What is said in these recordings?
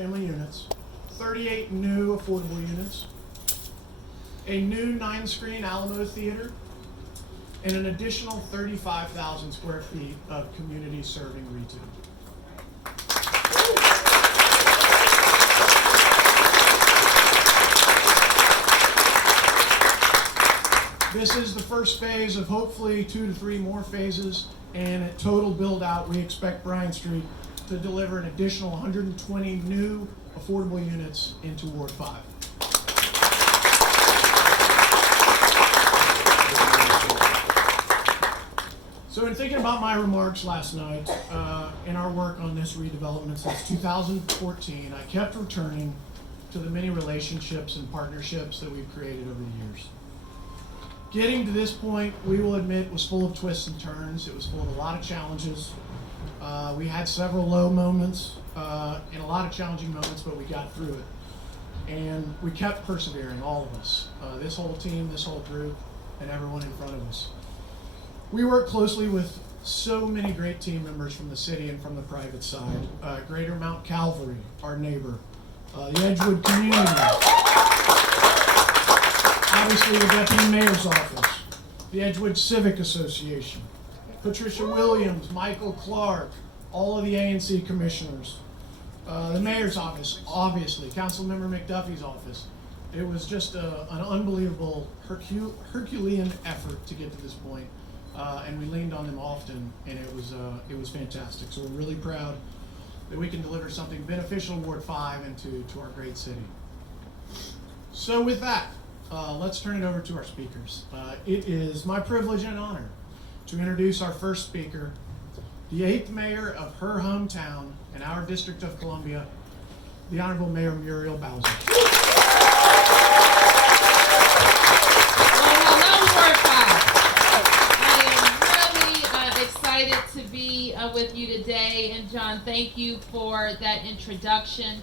family units, 38 new affordable units, a new 9-screen Alamo Theater, and an additional 35,000 square feet of community serving retail. This is the first phase of hopefully 2 to 3 more phases, and at total build out, we expect Bryan Street to deliver an additional 120 new affordable units into Ward 5. So in thinking about my remarks last night, in our work on this redevelopment since 2014, I kept returning to the many relationships and partnerships that we've created over the years. Getting to this point, we will admit, was full of twists and turns. It was full of a lot of challenges. We had several low moments and a lot of challenging moments, but we got through it. And we kept persevering, all of us. This whole team, this whole group, and everyone in front of us. We work closely with so many great team members from the city and from the private side. Greater Mount Calvary, our neighbor. The Edgewood community. Obviously, the Deputy Mayor's Office, the Edgewood Civic Association, Patricia Williams, Michael Clark, all of the ANC commissioners, the Mayor's Office, obviously, Councilmember McDuffie's office. It was just an unbelievable Herculean effort to get to this point, and we leaned on them often, and it was fantastic. So we're really proud that we can deliver something beneficial to Ward 5 and to our great city. So with that, let's turn it over to our speakers. It is my privilege and honor to introduce our first speaker, the 8th mayor of her hometown in our District of Columbia, the Honorable Mayor Muriel Bowser. Excited to be with you today, and John, thank you for that introduction.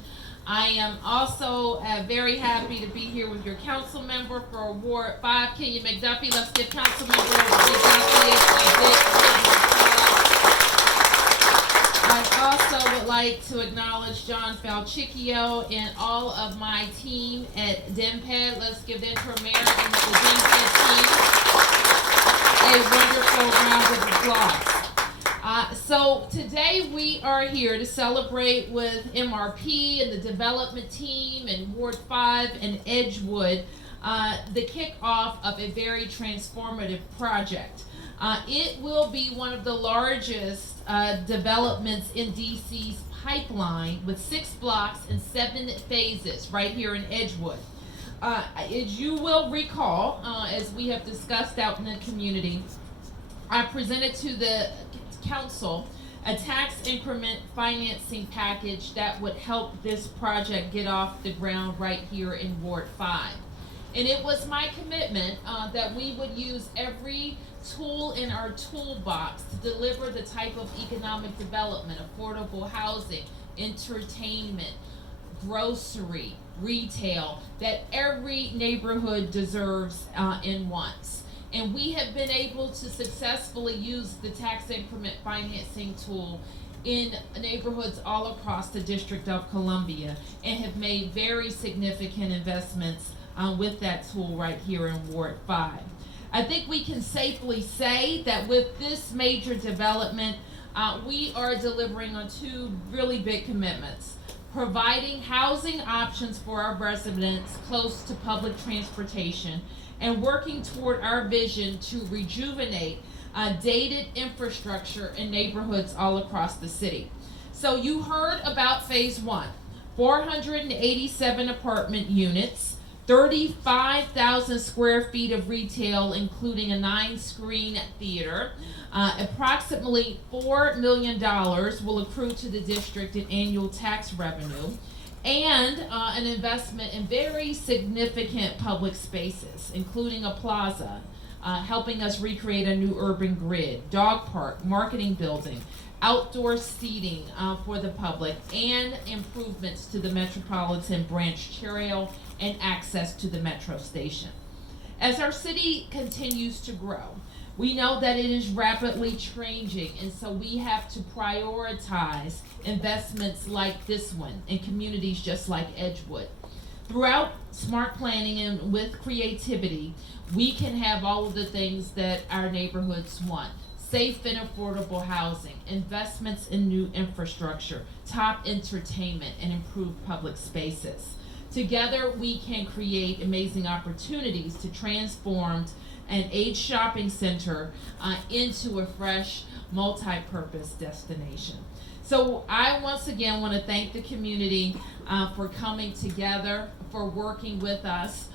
I am also very happy to be here with your council member for Ward 5, Kenya McDuffie. Let's give council member McDuffie a big round of applause. I also would like to acknowledge John Falchicchio and all of my team at DEMPED. Let's give the interim mayor and the DEMPED team a wonderful round of applause. So today we are here to celebrate with MRP and the development team and Ward 5 and Edgewood the kickoff of a very transformative project. It will be one of the largest developments in DC's pipeline with 6 blocks and 7 phases right here in Edgewood. As you will recall, as we have discussed out in the community, I presented to the council a tax increment financing package that would help this project get off the ground right here in Ward 5. And it was my commitment that we would use every tool in our toolbox to deliver the type of economic development, affordable housing, entertainment, grocery, retail that every neighborhood deserves and wants. And we have been able to successfully use the tax increment financing tool in neighborhoods all across the District of Columbia and have made very significant investments with that tool right here in Ward 5. I think we can safely say that with this major development, we are delivering on 2 really big commitments. Providing housing options for our residents close to public transportation, and working toward our vision to rejuvenate dated infrastructure in neighborhoods all across the city. So you heard about phase 1, 487 apartment units, 35,000 square feet of retail, including a 9-screen theater. Approximately $4 million will accrue to the district in annual tax revenue, and an investment in very significant public spaces, including a plaza, helping us recreate a new urban grid, dog park, marketing building, outdoor seating for the public, and improvements to the Metropolitan Branch Trail and access to the metro station. As our city continues to grow, we know that it is rapidly changing, and so we have to prioritize investments like this one in communities just like Edgewood. Throughout smart planning and with creativity, we can have all of the things that our neighborhoods want. Safe and affordable housing, investments in new infrastructure, top entertainment, and improved public spaces. Together, we can create amazing opportunities to transform an aged shopping center into a fresh, multi-purpose destination. So I once again want to thank the community for coming together, for working with us.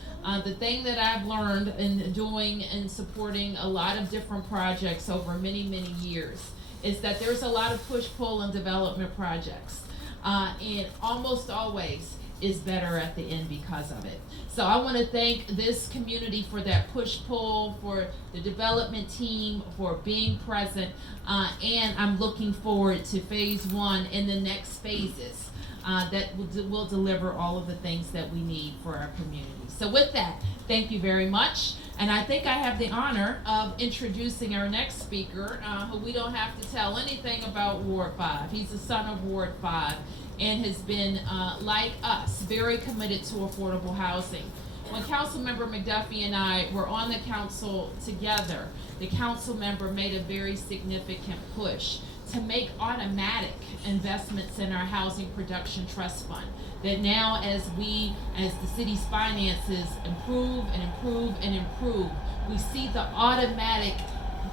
The thing that I've learned in doing and supporting a lot of different projects over many, many years is that there's a lot of push-pull and development projects. And almost always is better at the end because of it. So I want to thank this community for that push-pull, for the development team, for being present, and I'm looking forward to phase one and the next phases that will deliver all of the things that we need for our community. So with that, thank you very much. And I think I have the honor of introducing our next speaker, who we don't have to tell anything about Ward 5. He's the son of Ward 5 and has been, like us, very committed to affordable housing. When Councilmember McDuffie and I were on the council together, the council member made a very significant push to make automatic investments in our housing production trust fund. That now as the city's finances improve and improve and improve, we see the automatic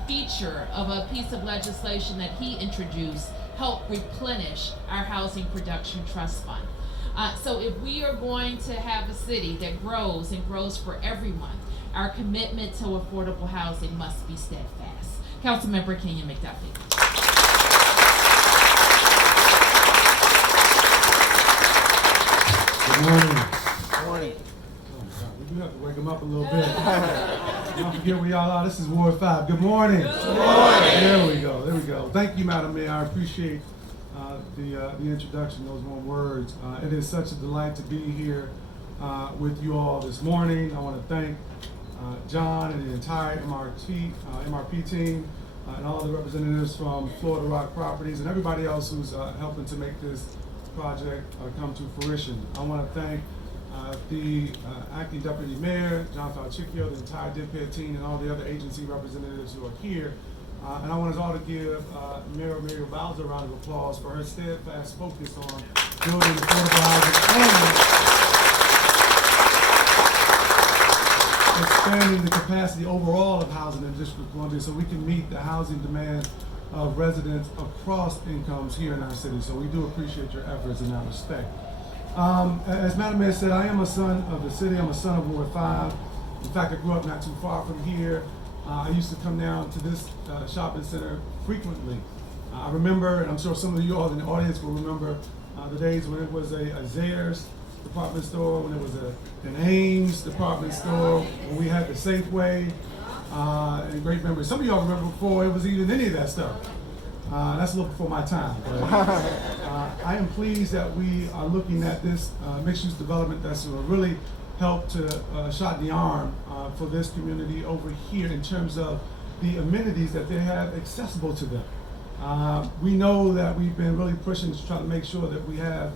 feature of a piece of legislation that he introduced help replenish our housing production trust fund. So if we are going to have a city that grows and grows for everyone, our commitment to affordable housing must be steadfast. Councilmember Kenya McDuffie. Good morning. Good morning. We do have to wake them up a little bit. Don't forget where y'all are. This is Ward 5. Good morning. Good morning. There we go. There we go. Thank you, Madam Mayor. I appreciate the introduction, those warm words. It is such a delight to be here with you all this morning. I want to thank John and the entire MRP team and all the representatives from Florida Rock Properties and everybody else who's helping to make this project come to fruition. I want to thank the acting deputy mayor, John Falchicchio, the entire DIPED team, and all the other agency representatives who are here. And I want us all to give Mayor Muriel Bowser a round of applause for her steadfast focus on building affordable housing and expanding the capacity overall of housing in District of Columbia so we can meet the housing demand of residents across incomes here in our city. So we do appreciate your efforts in that respect. As Madam Mayor said, I am a son of the city. I'm a son of Ward 5. In fact, I grew up not too far from here. I used to come down to this shopping center frequently. I remember, and I'm sure some of you all in the audience will remember the days when it was a Zayre's department store, when it was an Ames department store, when we had the Safeway, and great memories. Some of y'all remember before it was even any of that stuff. That's a little before my time. But, I am pleased that we are looking at this mixed-use development that's really helped to shot the arm for this community over here in terms of the amenities that they have accessible to them. We know that we've been really pushing to try to make sure that we have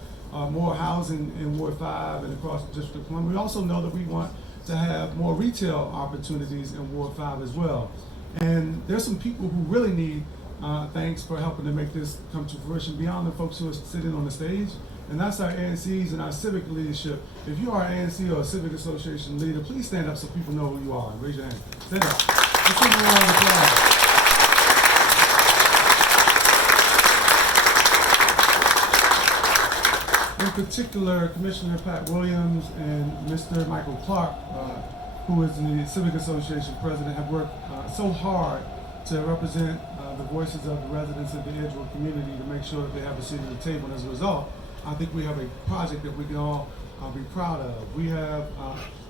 more housing in Ward 5 and across the District of Columbia. We also know that we want to have more retail opportunities in Ward 5 as well. And there's some people who really need thanks for helping to make this come to fruition beyond the folks who are sitting on the stage. And that's our ANCs and our civic leadership. If you are an ANC or a civic association leader, please stand up so people know who you are. Raise your hand. Stand up. Let's give them a round of applause. In particular, Commissioner Pat Williams and Mr. Michael Clark, who is the Civic Association president, have worked so hard to represent the voices of the residents of the Edgewood community to make sure that they have a seat at the table. And as a result, I think we have a project that we can all be proud of. We have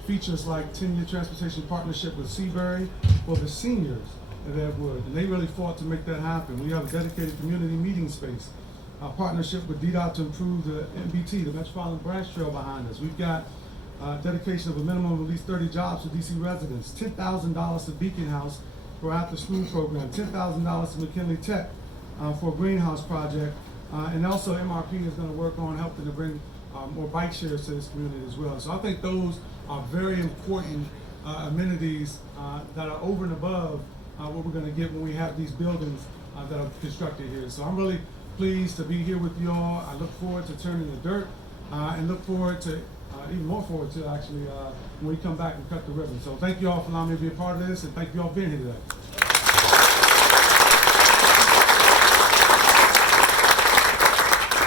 features like 10-year transportation partnership with Seabury for the seniors at Edgewood, and they really fought to make that happen. We have a dedicated community meeting space, a partnership with DDOT to improve the MBT, the Metropolitan Branch Trail behind us. We've got dedication of a minimum of at least 30 jobs for DC residents, $10,000 to Beacon House for after-school program, $10,000 to McKinley Tech for a greenhouse project, And also MRP is going to work on helping to bring more bike shares to this community as well. So I think those are very important amenities that are over and above what we're going to get when we have these buildings that are constructed here. So I'm really pleased to be here with you all. I look forward to turning the dirt and look forward to, even more forward to actually when we come back and cut the ribbon. So thank you all for allowing me to be a part of this, and thank you all for being here today.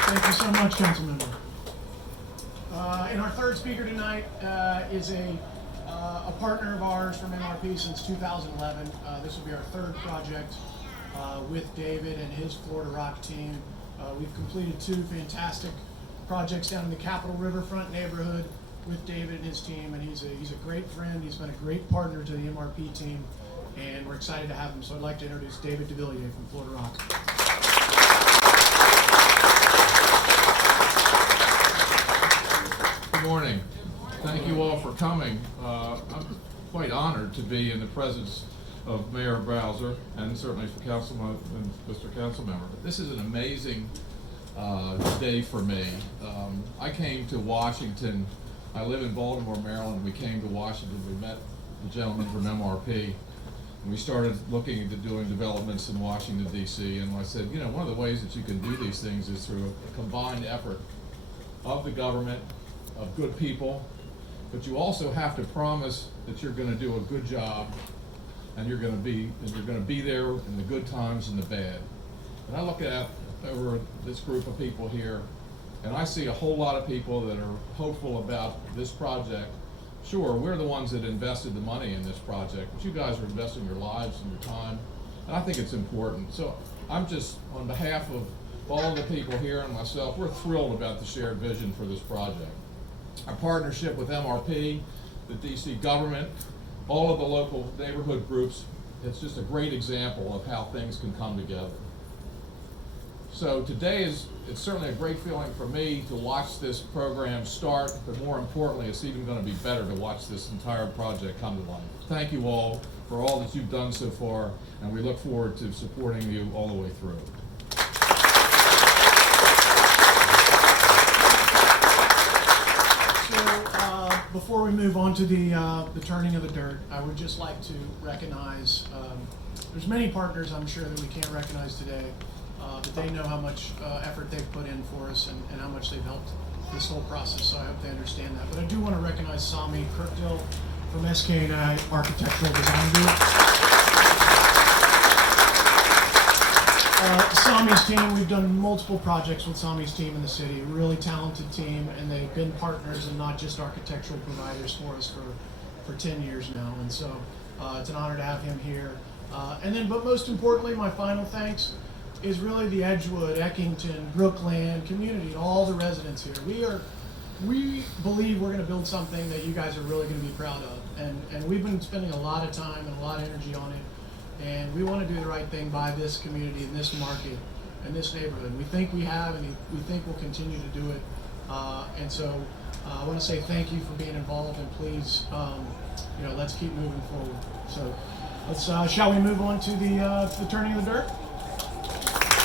Thank you so much, Councilmember. And our third speaker tonight is a partner of ours from MRP since 2011. This will be our third project with David and his Florida Rock team. We've completed 2 fantastic projects down in the Capitol Riverfront neighborhood with David and his team, and he's a great friend. He's been a great partner to the MRP team, and we're excited to have him. So I'd like to introduce David DeVilliers from Florida Rock. Good morning. Thank you all for coming. I'm quite honored to be in the presence of Mayor Bowser and certainly for Councilman, Mr. Councilmember. But this is an amazing day for me. I came to Washington. I live in Baltimore, Maryland. We came to Washington. We met the gentleman from MRP. And we started looking into doing developments in Washington, D.C. And I said, you know, one of the ways that you can do these things is through a combined effort of the government, of good people, but you also have to promise that you're going to do a good job, and you're going to be there in the good times and the bad. And I look at over this group of people here, and I see a whole lot of people that are hopeful about this project. Sure, we're the ones that invested the money in this project, but you guys are investing your lives and your time, and I think it's important. So I'm just, on behalf of all the people here and myself, we're thrilled about the shared vision for this project. Our partnership with MRP, the DC government, all of the local neighborhood groups, it's just a great example of how things can come together. So today it's certainly a great feeling for me to watch this program start, but more importantly, it's even going to be better to watch this entire project come to life. Thank you all for all that you've done so far, and we look forward to supporting you all the way through. Before we move on to the turning of the dirt, I would just like to recognize, there's many partners I'm sure that we can't recognize today, but they know how much effort they've put in for us and how much they've helped this whole process, so I hope they understand that. But I do want to recognize Sami Kirkdill from SK&I Architectural Design Group. Sami's team, we've done multiple projects with Sami's team in the city, a really talented team, and they've been partners and not just architectural providers for us for 10 years now, and so it's an honor to have him here. But most importantly, my final thanks is really the Edgewood, Eckington, Brookland community, all the residents here. We believe we're going to build something that you guys are really going to be proud of, and we've been spending a lot of time and a lot of energy on it. And we want to do the right thing by this community, in this market, in this neighborhood. We think we have, and we think we'll continue to do it. And so I want to say thank you for being involved, and please, let's keep moving forward. So let's, shall we move on to the turning of the dirt?